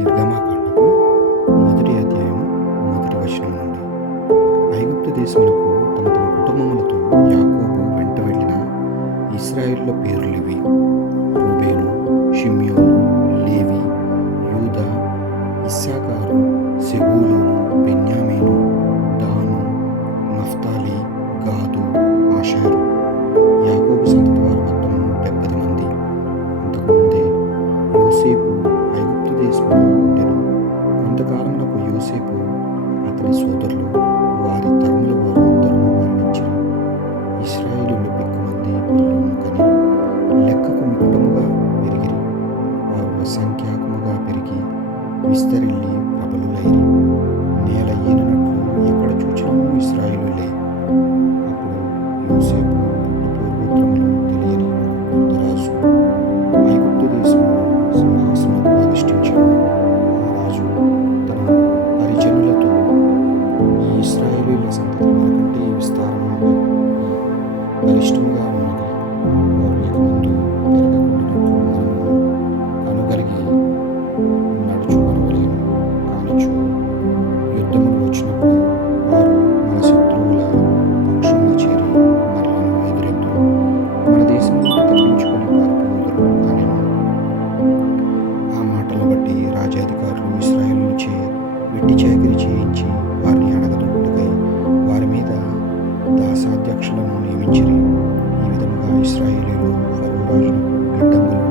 నిర్గమాకాండము మొదటి అధ్యాయము మొదటి వచనం నుండి. ఐగుప్తు దేశములకు తమ తమ కుటుంబములతో యాకోబు వెంట వెళ్ళిన ఇశ్రాయేలుల పేర్లివి: రూబేను, షిమ్యోను, లేవి, యూదా, ఇస్సాకారు, సెబూలూను, బెన్యామీను, దాను, నఫ్తాలి, గాదు, ఆషేరు. యాకోబు సంతతి వారు మొత్తం 70 మంది. అంతకుముందే యోసేపు ఐగుప్తు దేశంలో ఉండెను. కొంతకాలమునకు యోసేపు, అతని సోదరులు, వారి తరముల వారు అందరూ మరణించిరి. ఇశ్రాయేలీయులు పెక్కుమంది పిల్లలను కని లెక్కకు మిక్కుటముగా పెరిగిరి. వారు అసంఖ్యాకముగా పెరిగి విస్తరిల్లి ప్రబలులైరి. నేల ఈనినట్లు ఎక్కడ చూచినను ఇశ్రాయేలీయులే. అప్పుడు యోసేపు పూర్వోత్తరములు తెలియని ఒక కొత్త రాజు ఐగుప్తు దేశంలో సింహాసనముపై అధిష్ఠించెను. ఆ రాజు తన పరిజనులతో, ఈ ఇశ్రాయేలీయుల సంతతి మనకంటే విస్తారముగా బలిష్టముగా ఉన్నది. వారు ఇక ముందు పెరగకుండానట్లు మనము కనుగలిగి నడుచుకొనవలెను. కానిచో యుద్ధములు వచ్చినప్పుడు వారు మన శత్రువుల పక్షమున చేరి మనలను ఎదురెత్తురు, మన దేశం నుండి తప్పించుకొని పారిపోవుదురు అనెను. ఆ మాటలను బట్టి రాజ్యాధికారులు ఇశ్రాయేలుచే వెట్టి చాకిరీ చేయించి వారిని అణగదొక్కుటకై వారి మీద దాసాధ్యక్షులను నియమించిరి. ఈ విధముగా ఇశ్రాయేలీయులు ఫరో రాజునకు గిడ్డంగులను,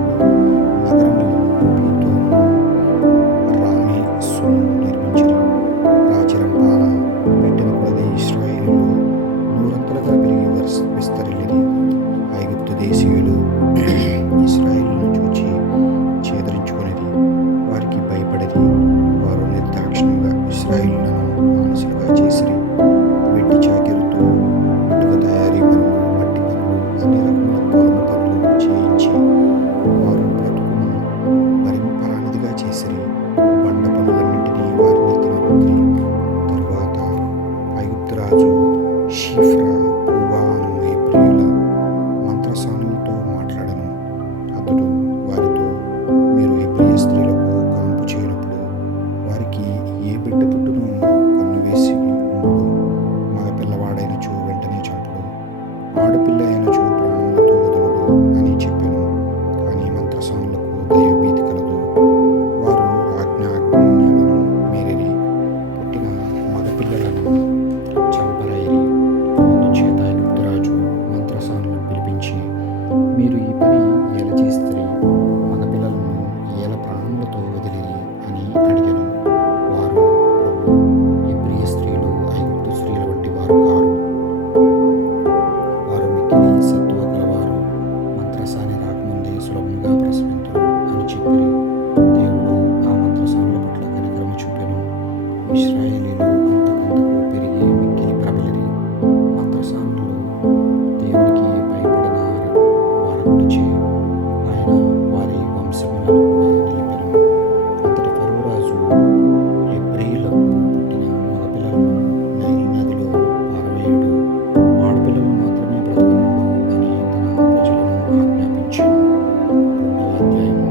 నగరములను, పీతోను, రామేసును నిర్మించిరి. రాచరంపాన పెట్టిన కొలది ఇశ్రాయేలీయులు నూరంతలుగా పెరిగి విస్తరిల్లిరి. ఐగుప్తు దేశీయులు ఇశ్రాయేలును చూచి చేదరించుకొనిది, వారికి భయపడిరి. వారు నిర్దాక్షిణ్యంగా ఇశ్రాయేలులను బానిసలుగా చేసిరి. వెట్టి చాకిరీతో ఇటుక తయారీ పనులు, మట్టి పనులు, అన్ని రకముల పొలము పనులు చేయించి వారు బ్రతుకును భరింపరానిదిగా చేసిరి. బండ పనులన్నింటినీ వారి నెత్తిన రుద్దిరి. తరువాత ఐగుప్తు రాజు షిఫ్రా పూవా అను హెబ్రీయుల మంత్రసానులతో మాట్లాడెను. అతడు వారితో, మీరు హెబ్రీయ స్త్రీలకు కాన్పు చేయనప్పుడు వారికి ఏ బిడ్డ పుట్టును కన్ను వేసి ఉండుడు. మగ పిల్లవాడైనచో వెంటనే చంపుడు, ఆడపిల్ల అయినచో ప్రాణములతో వదులుడు అని చెప్పెను. కానీ మంత్రసానులకు దైవభీతి కలదు. వారు ఆజ్ఞలను మీరిరి, పుట్టిన మగపిల్లలను చంపరైరి. అందుచేత ఐగుప్తు రాజు మంత్రసానులను పిలిపించి, మీరు ఈ పని ఎలా చేస్తిరి? మగపిల్లలను ఎలా ప్రాణములతో వదిలిరి అని అడిగెను. వారు, ప్రభు, హెబ్రీయ స్త్రీలు ఐగుప్తు స్త్రీల వంటి వారు కారు. వారు మిక్కిలి సత్తువ గలవారు, మంత్రసాని రాకముందే సులభంగా ప్రసవింతురు అని చెప్పిరి. దేవుడు ఆ మంత్రసానుల పట్ల కనికరము చూపెను. ఇశ్రాయేలీయులు అంతకంతకు పెరిగి మిక్కిలి ప్రబలిరి. మంత్రసానులు దేవునికి భయపడిన వారగుటచే ఆయన వారి వంశములను కూడా నిలిపెను. అంతటి ఫరో రాజు హెబ్రీయులకు పుట్టిన మగపిల్లలను నైలు నదిలో పారవేయుడు, ఆడపిల్లలు మాత్రమే బ్రతకనిండు అని తన ప్రజలను ఆజ్ఞాపించెను. 2వ అధ్యాయము.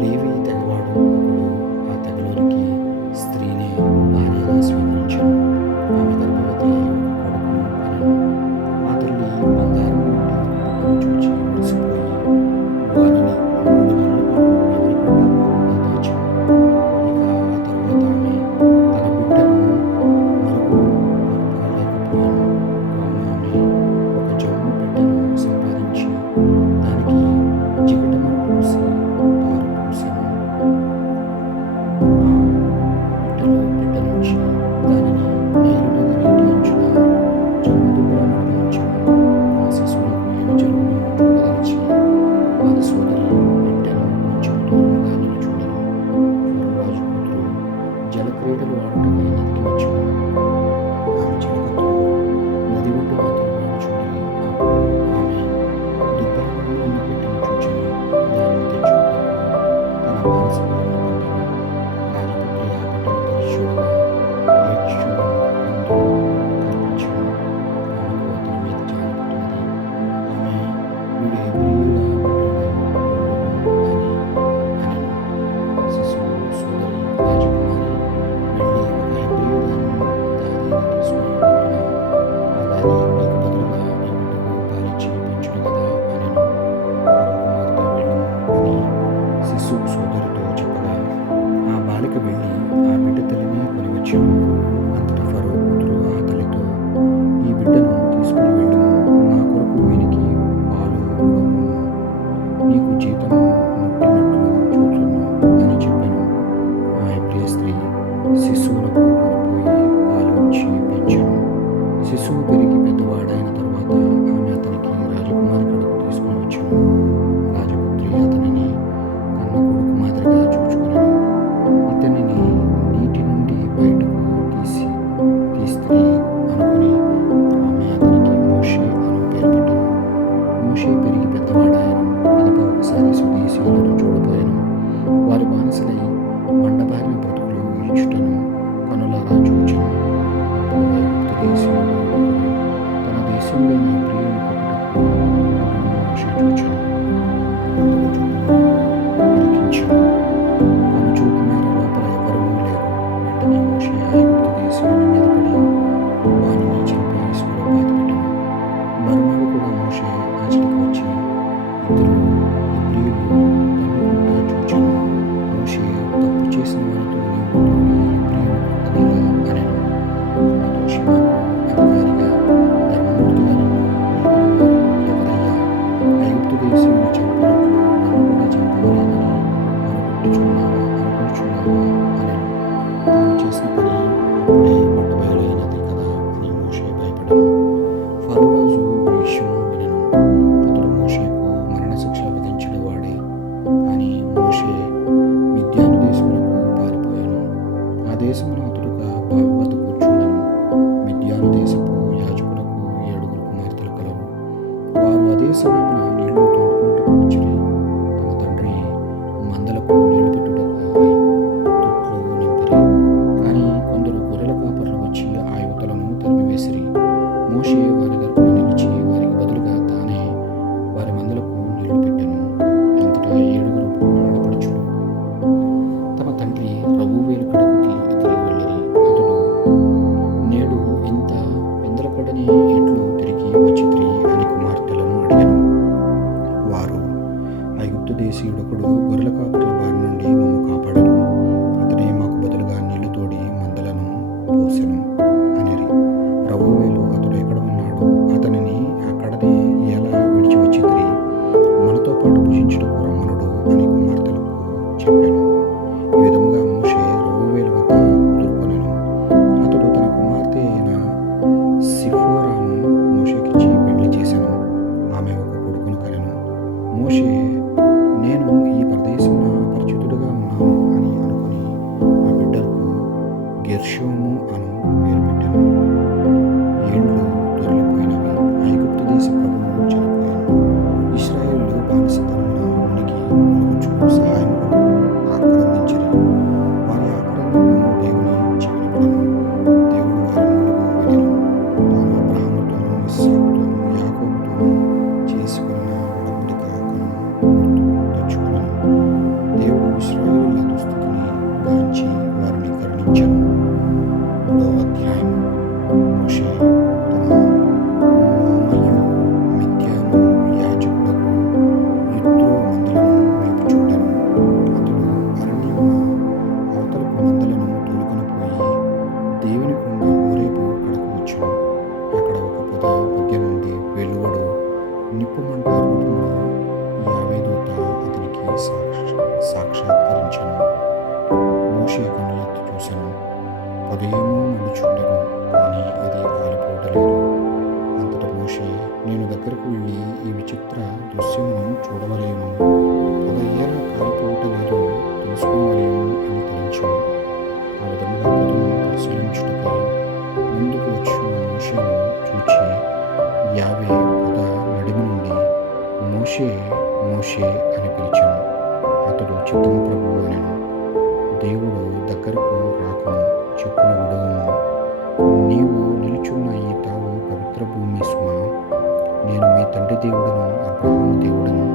లేవి తెగవాడు ఒకడు ఆ తెగలోనికి స్త్రీనే భార్యగా స్వీకరించెను. ఆమె గర్భవతి అయి ఒక కొడుకును కనెను. ఆ తల్లి బంగారం నుండి ఒక బిడ్డను చూచి మురిసిపోయి వానిని 3 నెలల పాటు ఎవరి కంట పోకుండా దాచెను. ఇక ఆ తరువాత ఆమె తన బిడ్డను మరుపలేకపోయాను. కావున ఆమె ఒక జమ్ము బిడ్డను సంపాదించి దానికి జిగటమును పోసి పాలు పోసెను. బిడ్డ నుంచి దానిని నైలు నది నీటి అంచున జమ్ము దుబ్బల నడుమ ఉంచెను. ఆ శిశువునకు ఏమి జరుగునో చూడదలచి వారి సోదరి బిడ్డను కొంచెం దూరముగా నిలుచుండెను. ఫరో రాజు కూతురు జలక్రీడలు ఆడుటకై నదికి వచ్చెను. ఆమె చిలుకతో నది ఒడ్డున తిరుగాడుచుండిరి. అప్పుడు ఆమె దిబ్బల నడుమ ఉన్న బిడ్డను చూచెను. దానిని తెచ్చుటకు తన బానిస పిల్లలను పంపెను. రాజపుత్రి ఆ బిడ్డను తెరిచి చూడగా ఏడ్చుచున్న అందు కనిపించెను. ఆమెకు అతని మీద జాలి పుట్టినది. ఆమె, వీడు హెబ్రీయుల బిడ్డడై ఉండును అని అనెను. శిశువు యేసు సోదరితో చెప్పగా ఆ బాలిక వెళ్ళి ఆ బిడ్డ తల్లిని కొని వచ్చాను. అంతటా ఫరో కూతురు ఆ తల్లితో, ఈ బిడ్డను తీసుకుని వెళ్ళుము, నా కొరకు వీనికి పాలు ఉడవును, నీకు జీతము ముట్టినట్లు చూచును అని చెప్పాను. ఆ హెబ్రీ స్త్రీ శిశువునకు కొనిపోయి పాలు ఇచ్చి పెంచాను. శిశువు పెరిగి పెద్దవాడైన తరువాత ఆమె అతనికి రాజకుమారి కడకు తీసుకుని వచ్చాను. రాజపుత్రి అతనిని కన్న కొడుకు మాదిరిగా చూచుకున్నాను. ఇతనిని నీటి నుండి బయటకు తీస్తిరి అనుకుని ఆమె అతనికి మోషే అను పేరు పెట్టాను. మోషే పెరిగి పెద్దవాడాయను. పిదప ఒకసారి స్వదేశీయులను చూడబోయాను. వారి బానిసలై బండబారిన బ్రతుకులు ఈడ్చుటను కనులారా చూచెను. అప్పుడు ఐగుప్తు దేశీయుడు తన దేశంలోని ప్రియుని కొట్టుటకు మోషే చూచెను. అతడు చూపును పరికించెను. తన చూపు మేర లోపల ఎవరూ లేరు. వెంటనే మోషే ఐగుప్తు దేశీయుని మీద పడి వానిని చంపి ఇసుకలో పాతిపెట్టెను. మరునాడు కూడా మోషే అచ్చటికి వచ్చి ఇద్దరు హెబ్రీయులు తన్నుకుంటా చూచెను. మోషే తప్పు చేసిన వానితో నీవు తోడి హెబ్రీయుని కొట్టదెలా అనెను. ఆ దోషి మాకు అధికారిగా ధర్మమూర్తిగా నన్ను నిలబడినవారు ఎవరయ్యా? ఐగుప్తు దేశీయుని చంపినట్లు నన్ను కూడా చంపవలెనని అనుకుంటున్నావా అనెను. తాను చేసిన పని అప్పుడే బట్టబయలైనది కదా అని మోషే భయపడెను. ఫరో రాజు ఈ విషయం వినెను. అతడు మోషేకు మరణశిక్ష విధించిన వాడే. కానీ మోషే మిద్యాను దేశమునకు పారిపోయాను. ఆ దేశమున అతడుగా బావి వద్ద కూర్చుండెను. మిద్యాను దేశపు యాజకునకు 7 కుమార్తెలు కలవు. వారు అదే సమయమున నీళ్లు తోడుకుంటూ వచ్చిరి. తమ తండ్రి మందలకు నీళ్లు పెట్టుటకై తొట్లు నింపిరి. కానీ కొందరు గొర్రెల కాపర్లు వచ్చి ఆ యువతలను తరిమివేసిరి. మోషే వారి తరపున నిలిచి వారికి బదులుగా తానే వారి మందలకు నీళ్లు పెట్టెను. అంతటా 7 ఆడపడుచులు తమ తండ్రి రఘువేలు కడకు తిరిగి వెళ్ళిరి. అతడు, నేడు ఇంత విందలపడని ఎట్లు తిరిగి వచ్చితిరి అని కుమార్తెలను అడిగాను. వారు, ఐగుప్తు దేశీయుడొకడు గొర్రెల కాపర్ల బారి నుండి మమ్ము కాపాడెను. అతడే మాకు బదులుగా నీళ్లు తోడి మందలను పోసెను అనిరి. రఘువేలు, అతడు ఎక్కడ ఉన్నాడు? అతనిని అక్కడనే ఎలా విడిచి వచ్చితిరి? మనతో పాటు భుజించుటకు రమ్మనుడు అని కుమార్తెలకు చెప్పాను. ఈ విధముగా మోషే రఘువేలు వద్ద కుదురుకొనెను. అతడు తన కుమార్తె అయిన సిఫోరాను మోషేకిచ్చి పెళ్లి చేసెను. ఆమె ఒక కొడుకును కనెను. మోషే, నేను ఈ ప్రదేశమున పరిచితుడుగా ఉన్నాను అని అనుకుని ఆ బిడ్డకు గెర్షోము అను పేరు పెట్టెను. ఏండ్లు దొరికిపోయినవి. ఐగుప్తు దేశ ప్రభువు చనిపోయాను. ఇశ్రాయేలు బానిసతనమున మునుగుచు సహాయం కొరకు ఆక్రందించిరి. వారి ఆక్రందనను దేవుని చెవిన పడెను. దేవుడు వారి మూలుగు వినెను. తాను అబ్రహాముతోనూ ఇస్సాకుతోనూ యాకోబుతోనూ చేసుకున్న ఉడంబడిక గుర్తు తెచ్చుకొనెను. దేవుడు ఇశ్రాయేలుల దుస్థితిని గాంచి వారిని కరుణించెను. 3వ అధ్యాయం. మోషే తన మామయు మిద్యాను యాజకుడకు యిత్రో మందలను మేపుచుండెను. అతడు అరణ్యమున అవతలకు మందలను తోలుకొని పోయి దేవుని కొండ హోరేబు కడకు వచ్చెను. అక్కడ ఒక పొద మధ్య నుండి వెలువడు నిప్పుమంట రూపమున యావే దూత అతనికి సాక్షాత్కరించెను. మోషే కన్ను ఎత్తి చూసెను. పొదయేమో మండుచుండెను, కానీ అది కాలిపోవటలేదు. అంతటా మోషే, నేను దగ్గరకు వెళ్ళి ఈ విచిత్ర దృశ్యమును చూడవలేను, పొద ఎలా కాలిపోవటలేదో తెలుసుకోవలేను అని తలంచెను. ఆ విధముగా పొదను పరిశీలించుటకై ముందుకు వచ్చిన మోషేను చూచి యావే పొద నడిమి నుండి మోషే మోషే అని పిలిచెను. అతడు, చిత్తము ప్రభువు అనెను. దేవుడు దగ్గరకు రాకుము, చెప్పులు విడువుము. నీవు నిలుచున్న ఈ తావు పవిత్ర భూమి సుమా. నేను మీ తండ్రి దేవుడను, అబ్రహాము దేవుడను,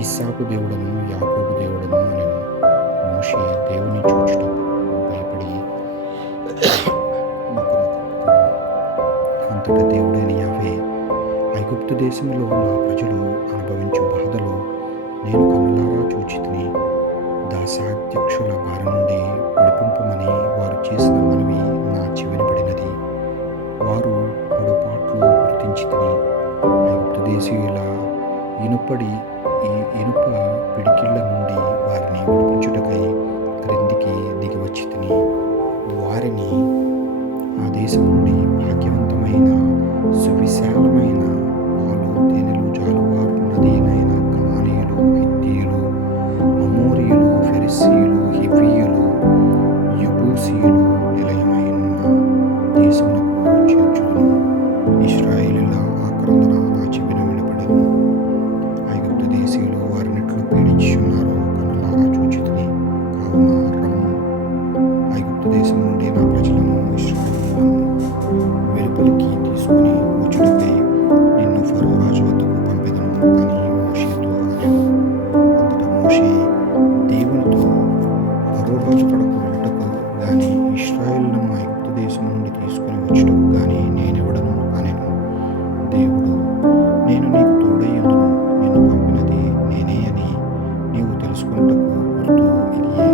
ఈసాకు దేవుడను, యాకోబు దేవుడను అనెను. మోషే దేవుని చూచుటకు భయపడి అంతటా దేవుడైన యావే, ఐగుప్తు దేశంలో నా ప్రజలు అనుభవించు బాధలు నేను కన్నులారా చూచితిని. దాసాధ్యక్షుల బారి నుండి విడిపింపుమని వారు చేసిన మనవి నా చెవిన పడినది. వారు పొరపాట్లు గుర్తించితిని. ఐగుప్తు దేశీయుల ఇనుప పిడికిళ్ల నుండి వారిని విడిపించుటకై క్రిందికి దిగి వచ్చితిని. వారిని ఆ దేశం నుండి భాగ్యవంతమైన సువిశాలమైన పాలు తేనెలు జాలువారు నదీనైన కనానీయులు, హిత్తీయులు, అమోరీయులు, ఫెరిస్సీయులు, హివ్వీయులు, యెబూసీయులు నిలయమైన దేశమునకు చేర్చుదును. ఇశ్రాయేలీయుల ఆక్రందన నా చెవిన వినపడెను. ఐగుప్తు దేశీయులు వారినెట్లు పీడించుచున్నారో కన్నులారా చూచితిని. కావున రమ్ము, ఐగుప్తు దేశం నుండి నా ప్రజలను ఇశ్రాయేలీయులను వెలుపలికి తీసుకుని వచ్చుటకై నిన్ను ఫరో రాజు వద్దకు పంపెదను అని మోషేతో అనెను. అంతటా మోషే దేవునితో, ఫరో రాజు కడకు వెళ్ళుటకు గాని ఇశ్రాయేలులను ఐగుప్తు దేశం నుండి తీసుకుని వచ్చుటకు గాని నేనెవడను అనెను. దేవుడు, నేను నీకు తోడై ఉందును, నిన్ను పంపినది నేనే అని నీవు తెలుసుకొనుటకు గుర్తు ఇదియే.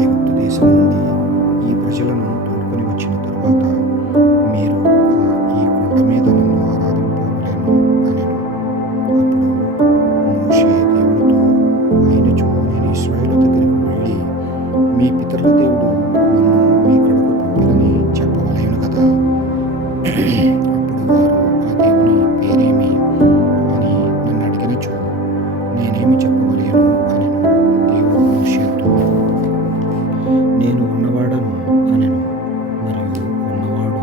ఐగుప్తు దేశం నుండి ఈ ప్రజలను తోడుకొని వచ్చిన తరువాత మీరు ఈ కొండ మీద నన్ను ఆరాధింపవలెను అనెను. అప్పుడు మోషే దేవునితో, అయినచో నేను ఇశ్రాయేలు దగ్గరికి వెళ్ళి మీ పితరుల దేవుడు నన్ను మీ కడకు పంపినని చెప్పవలెను కదా. అప్పుడు వారు ఆ దేవుని పేరేమి అని నన్ను అడిగినచో నేనేమి చెప్పవలెను అనెను. దేవుడు మోషేతో, నేను ఉన్నవాడను అనెను. మరియు ఉన్నవాడు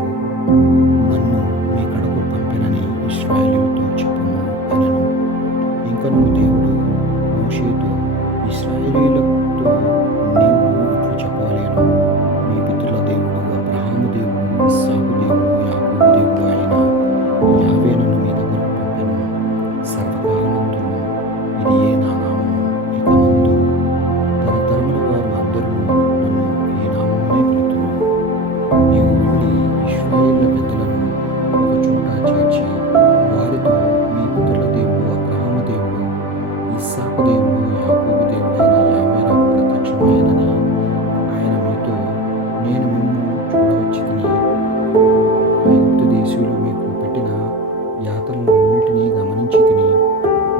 నన్ను మీ కడకు పంపినని ఇశ్రాయేలీయులతో చెప్పుము అనెను. ఇంకను దేవుడు మోషేతో, ఇశ్రాయేలీయులతో నీవు ఇట్లు చెప్పవలెను, మీ పితరుల దేవుడు అబ్రహాము దేవుడు, ఇస్సాకు దేవుడు, యాకోబు దేవుడు అయిన యావే నన్ను మీ దగ్గరకు పంపెను. సర్వకాలమందును ఇదియే నా నామము. ఇక ముందు తరతరముల వారు అందరూ నన్ను ఈ నామమునే పిలుతురు. నీవు వెళ్ళి ఇశ్రాయేలీయుల పెద్దలను ఒక చోట చేర్చి వారితో, మీ పితరుల దేవుడు అబ్రహాము దేవుడు, ఇస్సాకు దేవుడు, యాకోబు దేవుడైన యావే నాకు ప్రత్యక్షమాయెనని ఆయన మీతో నేను మిమ్ము చూడవచ్చితిని. ఐగుప్తు దేశీయులు మీకు పెట్టిన యాతనలన్నిటినీ గమనించితిని.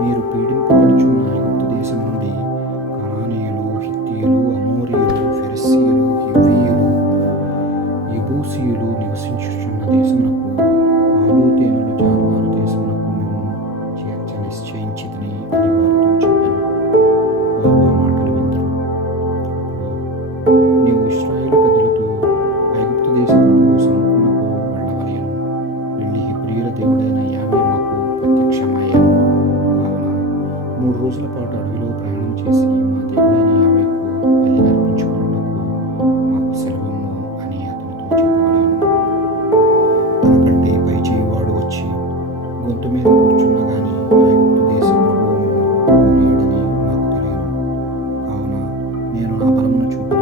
మీరు పీడింపబడుచున్న ఐగుప్తు దేశం నుండి కనానీయులు, హిత్తీయులు, అమోరీయులు, ఫెరిస్సీయులు, హివ్వీయులు, యెబూసీయులు నివసించుచున్న దేశమునకు, పాలు తేనెలు జాలువారు దేశమునకు మేము చేర్చ నిశ్చయించితిని అని వారితో చెప్పాను. వారు ఆ మాటలు విందురు. నీవు ఇశ్రాయేలు పెద్దలతో, ఐగుప్తు దేశ ప్రభువు సముఖమునకు వెళ్ళవలెను. వెళ్ళి హెబ్రీయుల దేవుడైన యావే మాకు ప్రత్యక్షమయ్యాను. కావున 3 రోజుల పాటు అడవిలో ప్రయాణం చేసి మా దేవుడైన యావేకు బలి అర్పించుకొనుటకు మాకు సెలవిమ్ము అని అతనితో చెప్పవలెను. తనకంటే పైచేయివాడు వచ్చి గొంతు మీద కూర్చున్న గాని ఐగుప్తు దేశ ప్రభువు మిమ్మును పోనీయడని మాకు తెలియను. కావున నేను నా బలమును చూపుతాను.